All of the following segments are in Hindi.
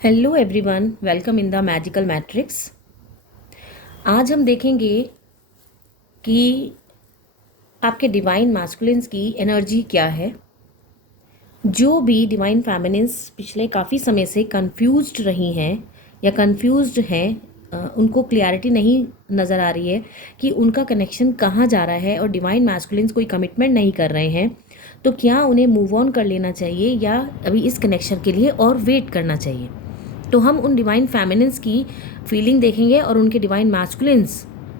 Hello everyone, welcome in the magical matrix. आज हम देखेंगे कि आपके डिवाइन मैस्कुलिन्स की एनर्जी क्या है। जो भी डिवाइन फेमिनिन्स पिछले काफ़ी समय से कंफ्यूज्ड रही हैं या कंफ्यूज्ड हैं, उनको क्लियरिटी नहीं नज़र आ रही है कि उनका कनेक्शन कहाँ जा रहा है और डिवाइन मैस्कुलिन्स कोई कमिटमेंट नहीं कर रहे हैं, तो क्या उन्हें मूव ऑन कर लेना चाहिए या अभी इस कनेक्शन के लिए और वेट करना चाहिए। तो हम उन डिवाइन फेमिनिन्स की फीलिंग देखेंगे और उनके डिवाइन मैस्कुलिन्स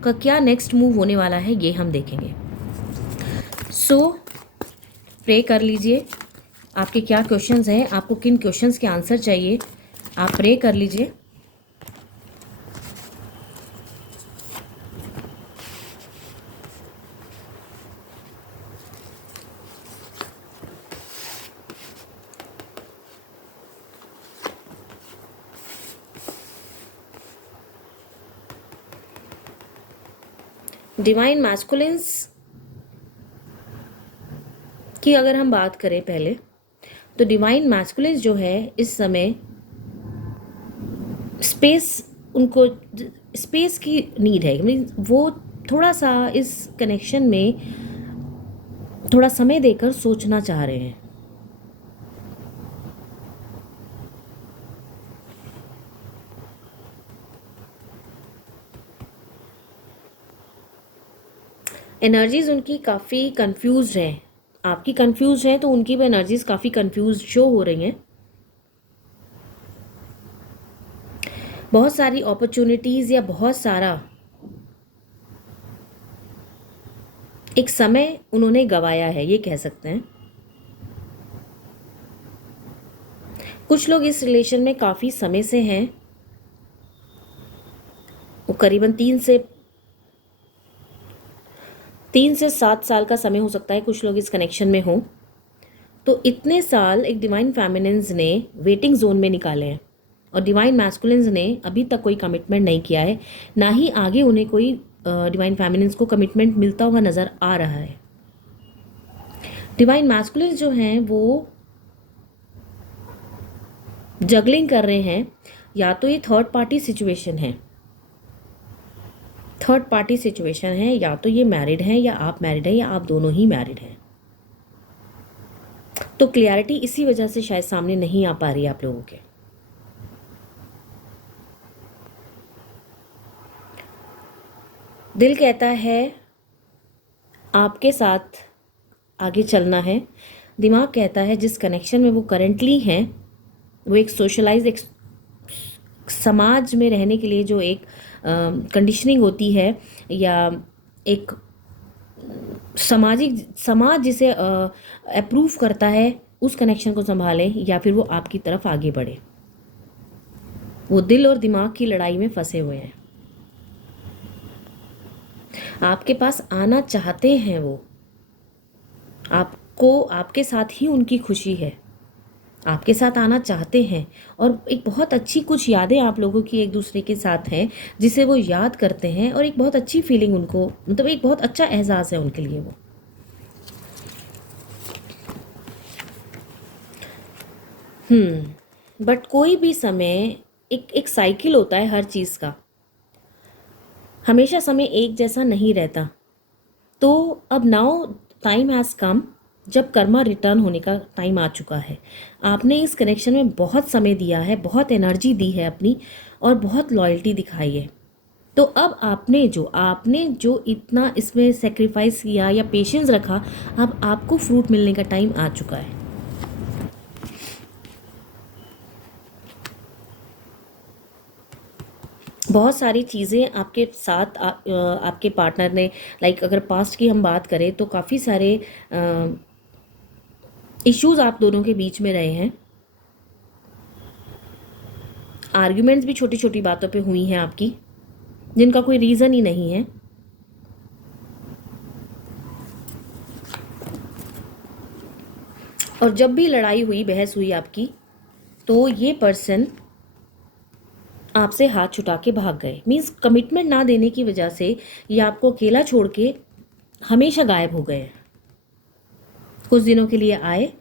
का क्या नेक्स्ट मूव होने वाला है ये हम देखेंगे। सो प्रे कर लीजिए। आपके क्या क्वेश्चंस हैं, आपको किन क्वेश्चंस के आंसर चाहिए, आप प्रे कर लीजिए। डिवाइन मैस्कुलिन्स की अगर हम बात करें पहले, तो डिवाइन मैस्कुलिन्स जो है इस समय स्पेस, उनको स्पेस की नीड है। मीन वो थोड़ा सा इस कनेक्शन में थोड़ा समय देकर सोचना चाह रहे हैं। एनर्जीज उनकी काफ़ी कंफ्यूज हैं। आपकी कंफ्यूज हैं तो उनकी भी एनर्जीज काफ़ी कंफ्यूज शो हो रही हैं। बहुत सारी अपॉर्चुनिटीज़ या बहुत सारा एक समय उन्होंने गंवाया है, ये कह सकते हैं। कुछ लोग इस रिलेशन में काफ़ी समय से हैं, वो करीबन 3 से 7 साल का समय हो सकता है कुछ लोग इस कनेक्शन में हों। तो इतने साल एक डिवाइन फेमिनिन्स ने वेटिंग जोन में निकाले हैं और डिवाइन मैस्कुलिन्स ने अभी तक कोई कमिटमेंट नहीं किया है, ना ही आगे उन्हें कोई डिवाइन फेमिनिन्स को कमिटमेंट मिलता हुआ नज़र आ रहा है। डिवाइन मैस्कुलिन्स जो हैं वो जगलिंग कर रहे हैं, या तो ये थर्ड पार्टी सिचुएशन है, या तो ये मैरिड हैं या आप मैरिड हैं या आप दोनों ही मैरिड हैं। तो क्लियरिटी इसी वजह से शायद सामने नहीं आ पा रही है आप लोगों के। दिल कहता है आपके साथ आगे चलना है, दिमाग कहता है जिस कनेक्शन में वो करेंटली हैं वो एक सोशलाइज, एक समाज में रहने के लिए जो एक कंडीशनिंग होती है, या एक समाज जिसे अप्रूव करता है, उस कनेक्शन को संभालें या फिर वो आपकी तरफ आगे बढ़े। वो दिल और दिमाग की लड़ाई में फंसे हुए हैं। आपके पास आना चाहते हैं, वो आपको, आपके साथ ही उनकी खुशी है, आपके साथ आना चाहते हैं। और एक बहुत अच्छी कुछ यादें आप लोगों की एक दूसरे के साथ हैं जिसे वो याद करते हैं, और एक बहुत अच्छी फीलिंग उनको, मतलब एक बहुत अच्छा एहसास है उनके लिए वो। बट कोई भी समय, एक साइकिल होता है हर चीज़ का, हमेशा समय एक जैसा नहीं रहता। तो अब नाउ टाइम हैज़ कम, जब कर्मा रिटर्न होने का टाइम आ चुका है। आपने इस कनेक्शन में बहुत समय दिया है, बहुत एनर्जी दी है अपनी, और बहुत लॉयल्टी दिखाई है। तो अब आपने जो इतना इसमें सेक्रीफाइस किया या पेशेंस रखा, अब आपको फ्रूट मिलने का टाइम आ चुका है। बहुत सारी चीज़ें आपके साथ आपके पार्टनर ने, लाइक अगर पास्ट की हम बात करें तो काफ़ी सारे इश्यूज आप दोनों के बीच में रहे हैं। आर्ग्यूमेंट्स भी छोटी छोटी बातों पे हुई हैं आपकी, जिनका कोई रीज़न ही नहीं है। और जब भी लड़ाई हुई, बहस हुई आपकी, तो ये पर्सन आपसे हाथ छुटा के भाग गए। मीन्स कमिटमेंट ना देने की वजह से ये आपको अकेला छोड़ के हमेशा गायब हो गए। कुछ दिनों के लिए आए,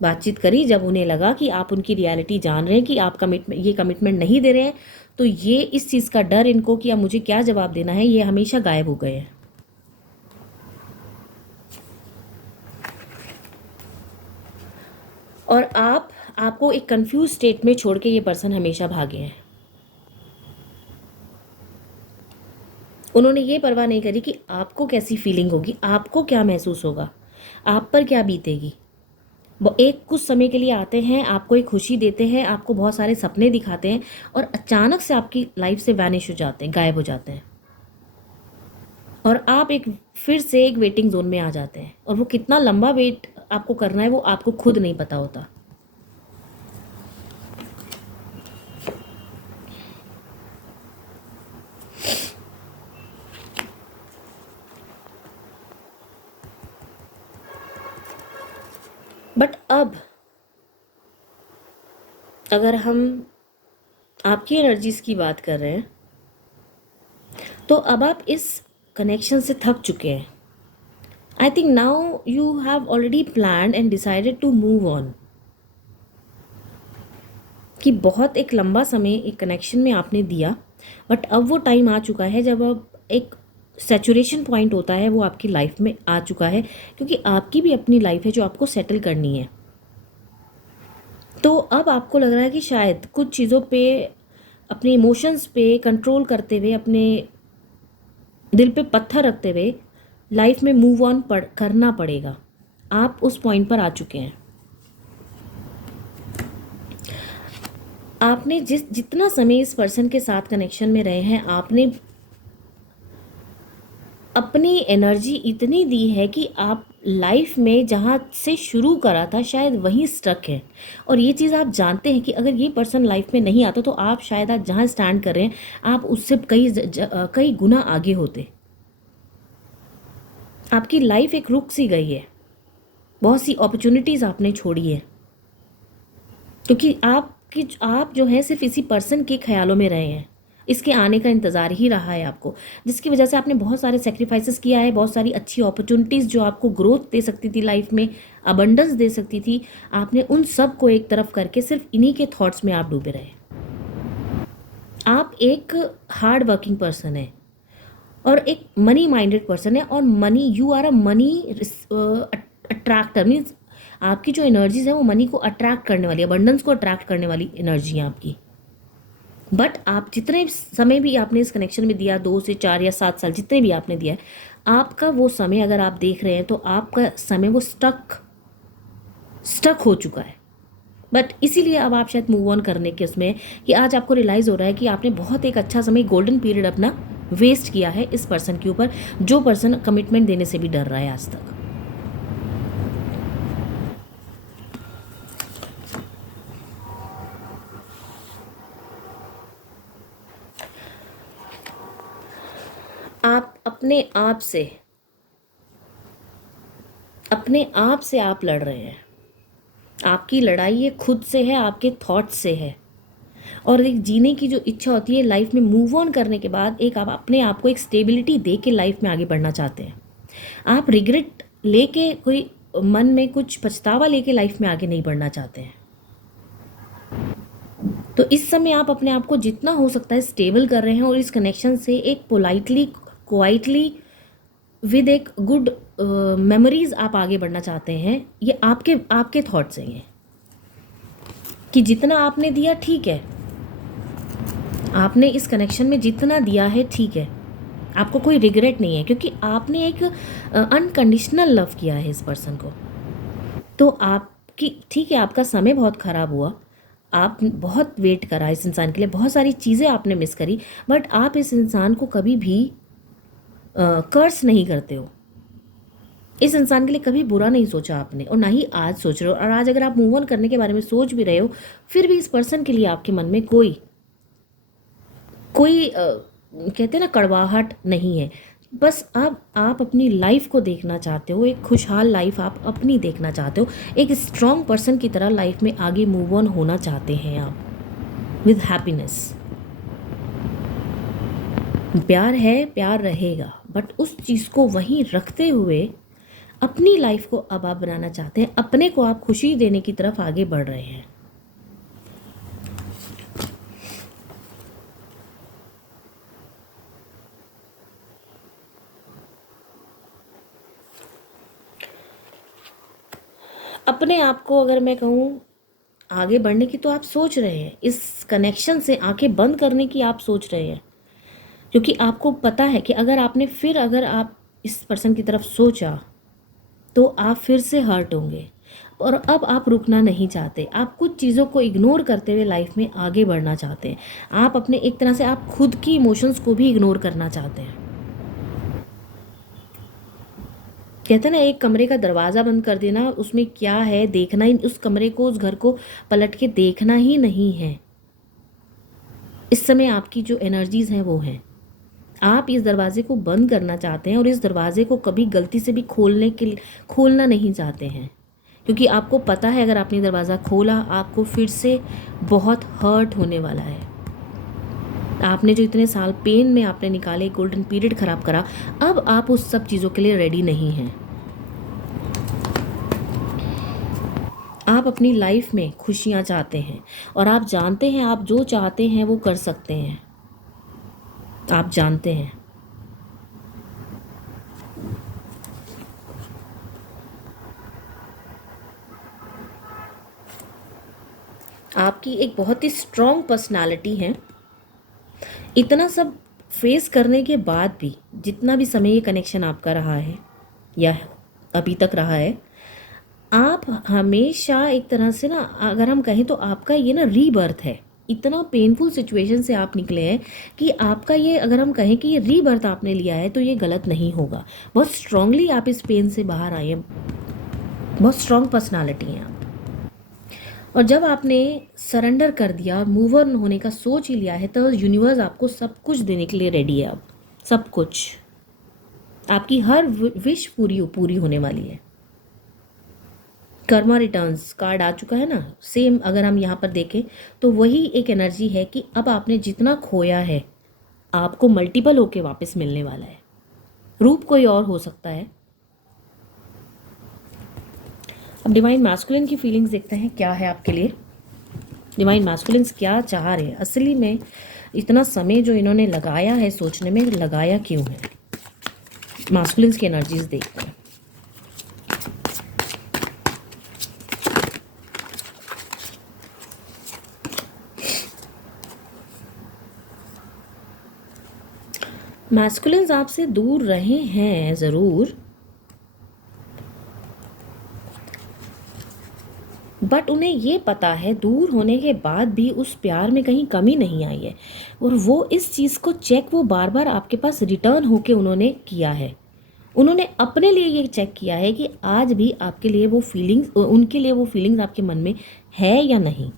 बातचीत करी जब उन्हें लगा कि आप उनकी रियलिटी जान रहे हैं, कि आप ये कमिटमेंट नहीं दे रहे हैं, तो ये इस चीज़ का डर इनको कि अब मुझे क्या जवाब देना है, ये हमेशा गायब हो गए हैं। और आपको एक कंफ्यूज स्टेट में छोड़ के ये पर्सन हमेशा भागे हैं। उन्होंने ये परवाह नहीं करी कि आपको कैसी फीलिंग होगी, आपको क्या महसूस होगा, आप पर क्या बीतेगी। वो एक कुछ समय के लिए आते हैं, आपको एक खुशी देते हैं, आपको बहुत सारे सपने दिखाते हैं, और अचानक से आपकी लाइफ से वैनिश हो जाते हैं, गायब हो जाते हैं, और आप फिर से एक वेटिंग जोन में आ जाते हैं। और वो कितना लंबा वेट आपको करना है वो आपको खुद नहीं पता होता। बट अब अगर हम आपकी एनर्जीज की बात कर रहे हैं, तो अब आप इस कनेक्शन से थक चुके हैं। I think now you have already planned and decided to move on. कि बहुत एक लंबा समय एक कनेक्शन में आपने दिया, बट अब वो टाइम आ चुका है जब अब एक सैचुरेशन पॉइंट होता है वो आपकी लाइफ में आ चुका है, क्योंकि आपकी भी अपनी लाइफ है जो आपको सेटल करनी है। तो अब आपको लग रहा है कि शायद कुछ चीज़ों पे, अपने इमोशंस पे कंट्रोल करते हुए, अपने दिल पे पत्थर रखते हुए लाइफ में मूव ऑन करना पड़ेगा। आप उस पॉइंट पर आ चुके हैं। आपने जितना समय इस पर्सन के साथ कनेक्शन में रहे हैं, आपने अपनी एनर्जी इतनी दी है कि आप लाइफ में जहाँ से शुरू करा था शायद वहीं स्टक है। और ये चीज़ आप जानते हैं कि अगर ये पर्सन लाइफ में नहीं आता तो आप शायद आज जहाँ स्टैंड कर रहे हैं आप उससे कई गुना आगे होते। आपकी लाइफ एक रुक सी गई है, बहुत सी अपॉर्चुनिटीज़ आपने छोड़ी है, क्योंकि आप जो है सिर्फ इसी पर्सन के ख्यालों में रहे हैं, इसके आने का इंतज़ार ही रहा है आपको, जिसकी वजह से आपने बहुत सारे सेक्रीफाइसेस किया है। बहुत सारी अच्छी अपॉर्चुनिटीज़ जो आपको ग्रोथ दे सकती थी लाइफ में, अबंडेंस दे सकती थी, आपने उन सब को एक तरफ करके सिर्फ इन्हीं के थॉट्स में आप डूबे रहे। आप एक हार्ड वर्किंग पर्सन है और एक मनी माइंडेड पर्सन है, और you are a money attractor. Means आपकी जो एनर्जीज है वो मनी को अट्रैक्ट करने वाली, अबंडेंस को अट्रैक्ट करने वाली एनर्जी है आपकी। बट आप जितने समय भी आपने इस कनेक्शन में दिया, 2 से 4 या 7 साल जितने भी आपने दिया है, आपका वो समय अगर आप देख रहे हैं तो आपका समय वो स्टक हो चुका है। बट इसीलिए अब आप शायद मूव ऑन करने के उसमें, कि आज आपको रियलाइज़ हो रहा है कि आपने बहुत एक अच्छा समय, गोल्डन पीरियड अपना वेस्ट किया है इस पर्सन के ऊपर, जो पर्सन कमिटमेंट देने से भी डर रहा है आज तक। आप अपने आप से आप लड़ रहे हैं। आपकी लड़ाई ये खुद से है, आपके थॉट्स से है। और एक जीने की जो इच्छा होती है लाइफ में, मूव ऑन करने के बाद एक आप अपने आप को एक स्टेबिलिटी दे के लाइफ में आगे बढ़ना चाहते हैं। आप रिग्रेट लेके, कोई मन में कुछ पछतावा लेके लाइफ में आगे नहीं बढ़ना चाहते हैं। तो इस समय आप अपने आप को जितना हो सकता है स्टेबल कर रहे हैं, और इस कनेक्शन से एक पोलाइटली, क्वाइटली, विद एक गुड मेमोरीज आप आगे बढ़ना चाहते हैं। ये आपके थॉट्स हैं ये, कि जितना आपने दिया ठीक है, आपने इस कनेक्शन में जितना दिया है ठीक है, आपको कोई रिग्रेट नहीं है, क्योंकि आपने एक अनकंडीशनल लव किया है इस पर्सन को। तो आपकी, ठीक है, आपका समय बहुत ख़राब हुआ, आप बहुत वेट करा इस इंसान के लिए, बहुत सारी चीज़ें आपने मिस करी, बट आप इस इंसान को कभी भी कर्स नहीं करते हो। इस इंसान के लिए कभी बुरा नहीं सोचा आपने, और ना ही आज सोच रहे हो। और आज अगर आप मूव ऑन करने के बारे में सोच भी रहे हो, फिर भी इस पर्सन के लिए आपके मन में कोई कहते हैं ना, कड़वाहट नहीं है। बस अब आप अपनी लाइफ को देखना चाहते हो, एक खुशहाल लाइफ आप अपनी देखना चाहते हो, एक स्ट्रॉन्ग पर्सन की तरह लाइफ में आगे मूव ऑन होना चाहते हैं आप विद हैप्पीनेस। प्यार है, प्यार रहेगा, बट उस चीज़ को वहीं रखते हुए अपनी लाइफ को अब आप बनाना चाहते हैं, अपने को आप खुशी देने की तरफ आगे बढ़ रहे हैं। अपने आप को अगर मैं कहूँ आगे बढ़ने की, तो आप सोच रहे हैं, इस कनेक्शन से आंखें बंद करने की आप सोच रहे हैं, क्योंकि आपको पता है कि अगर आप इस पर्सन की तरफ सोचा तो आप फिर से हर्ट होंगे। और अब आप रुकना नहीं चाहते, आप कुछ चीज़ों को इग्नोर करते हुए लाइफ में आगे बढ़ना चाहते हैं। आप अपने एक तरह से आप खुद की इमोशंस को भी इग्नोर करना चाहते हैं। कहते हैं ना, एक कमरे का दरवाज़ा बंद कर देना, उसमें क्या है देखना ही, उस कमरे को, उस घर को पलट के देखना ही नहीं है। इस समय आपकी जो एनर्जीज़ हैं वो हैं, आप इस दरवाजे को बंद करना चाहते हैं और इस दरवाजे को कभी गलती से भी खोलना नहीं चाहते हैं, क्योंकि आपको पता है अगर आपने दरवाज़ा खोला आपको फिर से बहुत हर्ट होने वाला है। आपने जो इतने साल पेन में आपने निकाले, गोल्डन पीरियड ख़राब करा, अब आप उस सब चीज़ों के लिए रेडी नहीं हैं। आप अपनी लाइफ में खुशियाँ चाहते हैं और आप जानते हैं आप जो चाहते हैं वो कर सकते हैं, आप जानते हैं। आपकी एक बहुत ही स्ट्रॉन्ग पर्सनालिटी है। इतना सब फेस करने के बाद भी, जितना भी समय ये कनेक्शन आपका रहा है या अभी तक रहा है, आप हमेशा एक तरह से ना, अगर हम कहें तो आपका ये ना रीबर्थ है। इतना पेनफुल सिचुएशन से आप निकले हैं कि आपका ये, अगर हम कहें कि ये रीबर्थ आपने लिया है तो ये गलत नहीं होगा। बहुत स्ट्रांगली आप इस पेन से बाहर आए हैं, बहुत स्ट्रांग पर्सनालिटी हैं आप। और जब आपने सरेंडर कर दिया और मूव ऑन होने का सोच ही लिया है, तो यूनिवर्स आपको सब कुछ देने के लिए रेडी है। अब सब कुछ, आपकी हर विश पूरी पूरी होने वाली है। कर्मा रिटर्न्स कार्ड आ चुका है ना, सेम अगर हम यहाँ पर देखें तो वही एक एनर्जी है कि अब आपने जितना खोया है आपको मल्टीपल होके वापस मिलने वाला है। रूप कोई और हो सकता है। अब डिवाइन मैस्कुलिन की फीलिंग्स देखते हैं क्या है आपके लिए। डिवाइन मैस्कुलिन्स क्या चाह रहे हैं असली में, इतना समय जो इन्होंने लगाया है सोचने में, लगाया क्यों है। मैस्कुलिन्स की एनर्जीज देखते हैं। मैस्कुलिन्स आपसे दूर रहे हैं ज़रूर, बट उन्हें ये पता है दूर होने के बाद भी उस प्यार में कहीं कमी नहीं आई है, और वो इस चीज़ को चेक वो बार बार आपके पास रिटर्न होके उन्होंने किया है। उन्होंने अपने लिए ये चेक किया है कि आज भी आपके लिए वो फीलिंग्स, उनके लिए वो फीलिंग्स आपके मन में है या नहीं।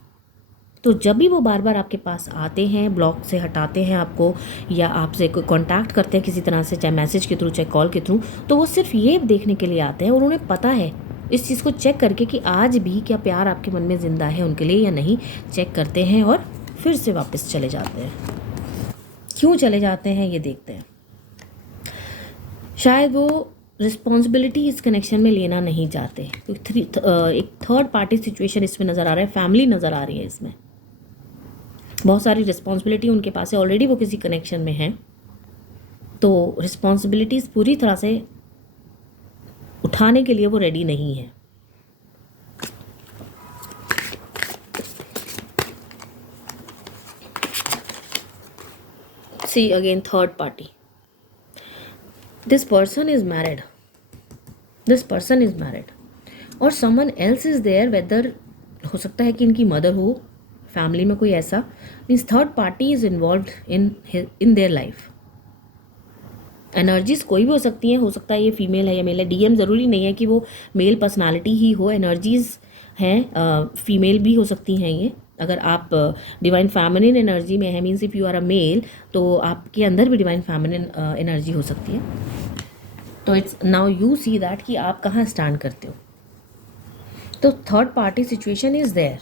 तो जब भी वो बार बार आपके पास आते हैं, ब्लॉक से हटाते हैं आपको, या आपसे कोई कॉन्टैक्ट करते हैं किसी तरह से, चाहे मैसेज के थ्रू चाहे कॉल के थ्रू, तो वो सिर्फ ये देखने के लिए आते हैं और उन्हें पता है इस चीज़ को चेक करके कि आज भी क्या प्यार आपके मन में ज़िंदा है उनके लिए या नहीं। चेक करते हैं और फिर से वापस चले जाते हैं। क्यों चले जाते हैं ये देखते हैं। शायद वो रिस्पॉन्सिबिलिटी इस कनेक्शन में लेना नहीं चाहते, एक थर्ड पार्टी सिचुएशन इसमें नज़र आ रहा है, फैमिली नज़र आ रही है इसमें। बहुत सारी रिस्पॉन्सिबिलिटी उनके पास है, ऑलरेडी वो किसी कनेक्शन में हैं, तो रिस्पॉन्सिबिलिटीज़ पूरी तरह से उठाने के लिए वो रेडी नहीं है। See again third party, this person is married, this person is married और someone else is there, whether हो सकता है कि इनकी मदर हो, फैमिली में कोई ऐसा, means third party is involve in their life. Energies कोई भी हो सकती हैं, हो सकता है ये फीमेल है या मेल है, डीएम ज़रूरी नहीं है कि वो मेल पर्सनालिटी ही हो, एनर्जीज हैं, फीमेल भी हो सकती हैं ये। अगर आप डिवाइन फैमिनिन एनर्जी में है, means if you are a male, तो आपके अंदर भी डिवाइन फैमिनिन एनर्जी हो सकती है। तो it's now you see that कि आप कहाँ स्टैंड करते हो। तो third party situation is there,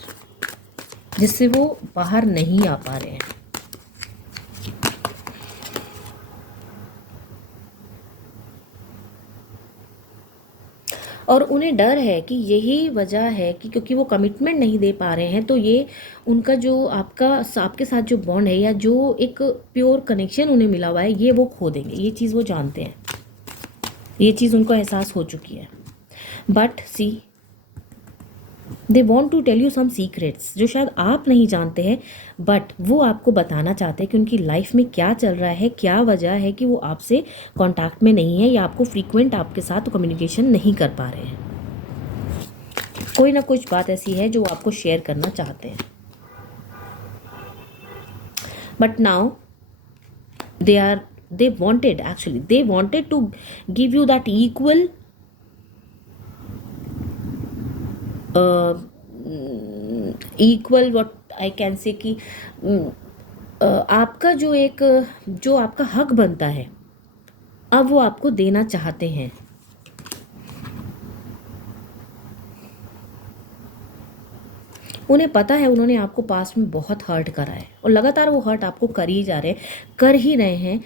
जिससे वो बाहर नहीं आ पा रहे हैं। और उन्हें डर है कि यही वजह है कि क्योंकि वो कमिटमेंट नहीं दे पा रहे हैं, तो ये उनका जो आपके साथ जो बॉन्ड है या जो एक प्योर कनेक्शन उन्हें मिला हुआ है, ये वो खो देंगे। ये चीज़ वो जानते हैं, ये चीज़ उनको एहसास हो चुकी है। But see, they want to tell you some secrets जो शायद आप नहीं जानते हैं, बट वो आपको बताना चाहते हैं कि उनकी लाइफ में क्या चल रहा है, क्या वजह है कि वो आपसे कांटेक्ट में नहीं है या आपको फ्रीक्वेंट आपके साथ कम्युनिकेशन नहीं कर पा रहे हैं। कोई ना कुछ बात ऐसी है जो वो आपको शेयर करना चाहते हैं। But now they wanted to give you that equal what I can say कि आपका जो आपका हक बनता है, अब वो आपको देना चाहते हैं। उन्हें पता है उन्होंने आपको पास्ट में बहुत हर्ट करा है और लगातार वो हर्ट आपको कर ही रहे हैं।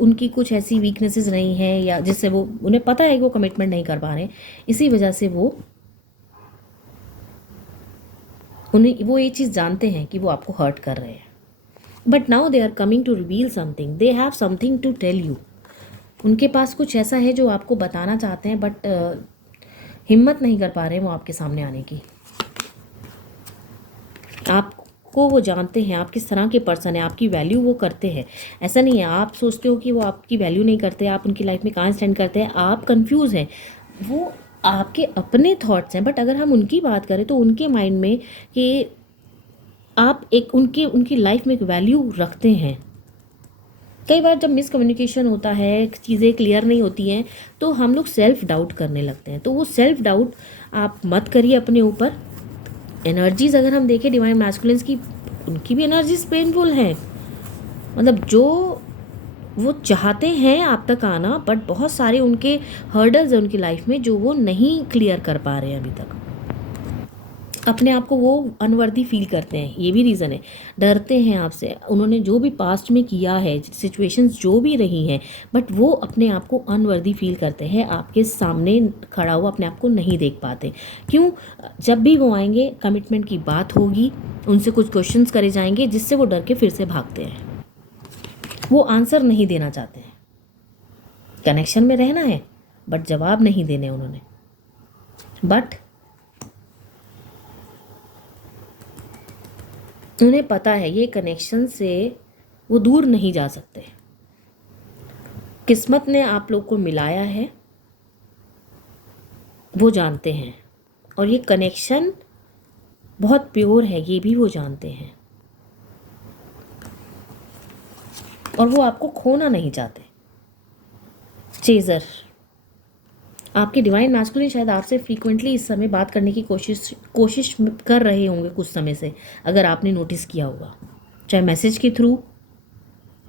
उनकी कुछ ऐसी वीकनेसेस नहीं हैं या जिससे उन्हें पता है कि वो कमिटमेंट नहीं कर पा रहे हैं, इसी वजह से वो ये चीज़ जानते हैं कि वो आपको हर्ट कर रहे हैं। But now they are coming to reveal something, they have something to tell you. उनके पास कुछ ऐसा है जो आपको बताना चाहते हैं, बट हिम्मत नहीं कर पा रहे हैं वो आपके सामने आने की। आपको वो जानते हैं, आप किस तरह के पर्सन है, आपकी वैल्यू वो करते हैं। ऐसा नहीं है आप सोचते हो कि वो आपकी वैल्यू नहीं करते, आप उनकी लाइफ में कहाँ स्टैंड करते हैं, आप कंफ्यूज हैं। वो आपके अपने थॉट्स हैं, बट अगर हम उनकी बात करें तो उनके माइंड में कि आप उनकी लाइफ में एक वैल्यू रखते हैं। कई बार जब मिसकम्युनिकेशन होता है, चीज़ें क्लियर नहीं होती हैं, तो हम लोग सेल्फ डाउट करने लगते हैं। तो वो सेल्फ डाउट आप मत करिए अपने ऊपर। एनर्जीज अगर हम देखें डिवाइन मैस्कुलिन्स की, उनकी भी एनर्जीज पेनफुल हैं। मतलब जो वो चाहते हैं आप तक आना, बट बहुत सारे उनके हर्डल्स हैं उनकी लाइफ में जो वो नहीं क्लियर कर पा रहे हैं अभी तक। अपने आप को वो अनवर्दी फील करते हैं, ये भी रीज़न है। डरते हैं आपसे, उन्होंने जो भी पास्ट में किया है, सिचुएशंस जो भी रही हैं, बट वो अपने आप को अनवर्दी फील करते हैं। आपके सामने खड़ा हुआ अपने आप को नहीं देख पाते। क्यों? जब भी वो आएंगे कमिटमेंट की बात होगी, उनसे कुछ क्वेश्चंस करे जाएंगे जिससे वो डर के फिर से भागते हैं। वो आंसर नहीं देना चाहते हैं, कनेक्शन में रहना है बट जवाब नहीं देने उन्होंने। बट उन्हें पता है ये कनेक्शन से वो दूर नहीं जा सकते। किस्मत ने आप लोग को मिलाया है, वो जानते हैं, और ये कनेक्शन बहुत प्योर है, ये भी वो जानते हैं, और वो आपको खोना नहीं चाहते। चेजर, आपके डिवाइन मैस्कुलिन शायद आपसे फ्रीक्वेंटली इस समय बात करने की कोशिश कर रहे होंगे कुछ समय से, अगर आपने नोटिस किया होगा, चाहे मैसेज के थ्रू,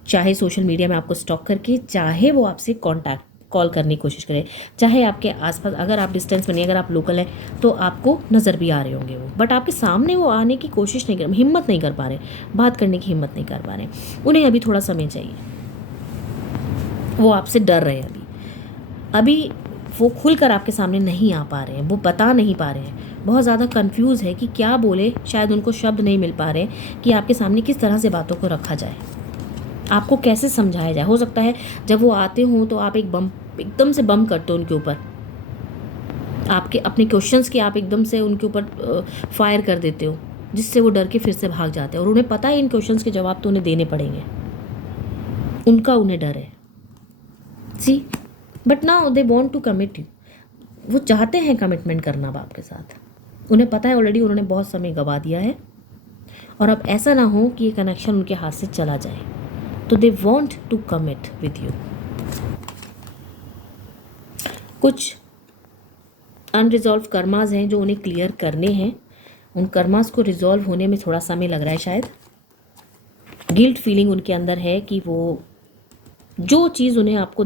चाहे सोशल मीडिया में आपको स्टॉक करके, चाहे वो आपसे कॉल करने की कोशिश करें, चाहे आपके आसपास, अगर आप डिस्टेंस में नहीं, अगर आप लोकल हैं तो आपको नज़र भी आ रहे होंगे वो, बट आपके सामने वो आने की कोशिश नहीं कर, हिम्मत नहीं कर पा रहे, बात करने की हिम्मत नहीं कर पा रहे। उन्हें अभी थोड़ा समय चाहिए, वो आपसे डर रहे हैं अभी वो खुलकर आपके सामने नहीं आ पा रहे हैं, वो बता नहीं पा रहे हैं, बहुत ज़्यादा कंफ्यूज है कि क्या बोले, शायद उनको शब्द नहीं मिल पा रहे कि आपके सामने किस तरह से बातों को रखा जाए, आपको कैसे समझाया जाए। हो सकता है जब वो आते हों तो आप एकदम से बम करते हो उनके ऊपर, आपके अपने क्वेश्चंस के आप एकदम से उनके ऊपर फायर कर देते हो, जिससे वो डर के फिर से भाग जाते हैं, और उन्हें पता है इन क्वेश्चंस के जवाब तो उन्हें देने पड़ेंगे, उन्हें डर है। See, but now they want to commit you, वो चाहते हैं कमिटमेंट करना अब आपके साथ। उन्हें पता है ऑलरेडी उन्होंने बहुत समय गवा दिया है, और अब ऐसा ना हो कि ये कनेक्शन उनके हाथ से चला जाए, तो they want to commit with you. कुछ अनरिजॉल्व कर्मास हैं जो उन्हें क्लियर करने हैं, उन कर्मास को रिजॉल्व होने में थोड़ा समय लग रहा है शायद। गिल्ट फीलिंग उनके अंदर है कि वो जो चीज़ उन्हें आपको